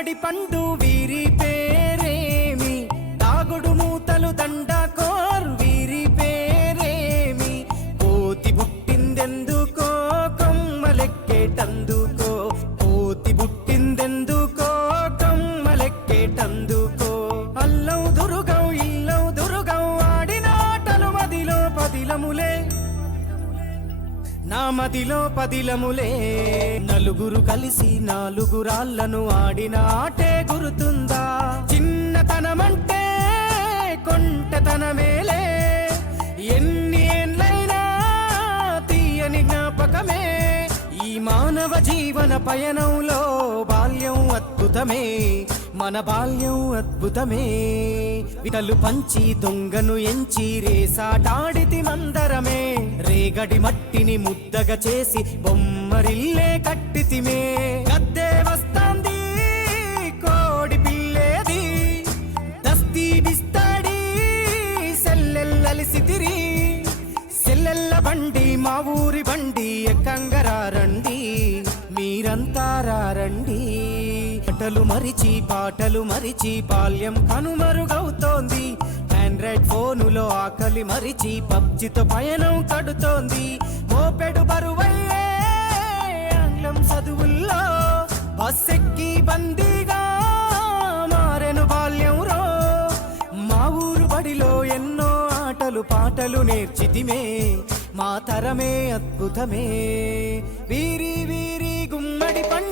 గుమ్మడి పండు వీరి పేరేమి, తాగుడు మూతలు దండకోర్ వీరి పేరేమి, కోతి బుట్టిందెందుకో కొమ్మలెక్కేటందుకో, కోతి బుట్టిందెందుకో కొమ్మలెక్కేటందుకో, అల్లం దురుగం ఇల్లం దురుగం ఆడిన ఆటలు మదిలో పదిలములే, నా మదిలో పదిలములే, నలుగురు కలిసి నాలుగురాళ్లను ఆడిన ఆటే గుర్తుందా, చిన్నతనమంటే కొంటెతనమేలే, ఎన్ని ఏండ్లైనా తీయని జ్ఞాపకమే, ఈ మానవ జీవన పయనంలో బాల్యం అద్భుతమే, మన బాల్యం అద్భుతమే, విటలు పంచి దొంగను ఎంచి రేసాటాడితి మందరమే, రేగడి మట్టిని ముద్దగా చేసి బొమ్మరిల్లే కట్టితిమే, గద్దే వస్తాంది కోడి పిల్లేది, దస్తీ బిస్తాడి సెల్లెల్లలిసితిరి, సెల్లెల్ల బండి మా ఊరి బండి ఎక్కంగరారండి, మీరంతా రారండి, పాటలు మరిచి పాటలు మరిచి బాల్యం కనుమరుగవుతోంది, ఆండ్రాయిడ్ ఫోనులో ఆకలి మరిచి పబ్జితో పయనం కడుతోంది, మోపెడు బరువయ్యే ఆంగ్లం చదువుల్లో బస్సెక్కి బందీగా మారెను బాల్యం రో, మా ఊరు బడిలో ఎన్నో ఆటలు పాటలు నేర్చితిమే, మా తరమే అద్భుతమే, వీరి వీరి గుమ్మడి పండు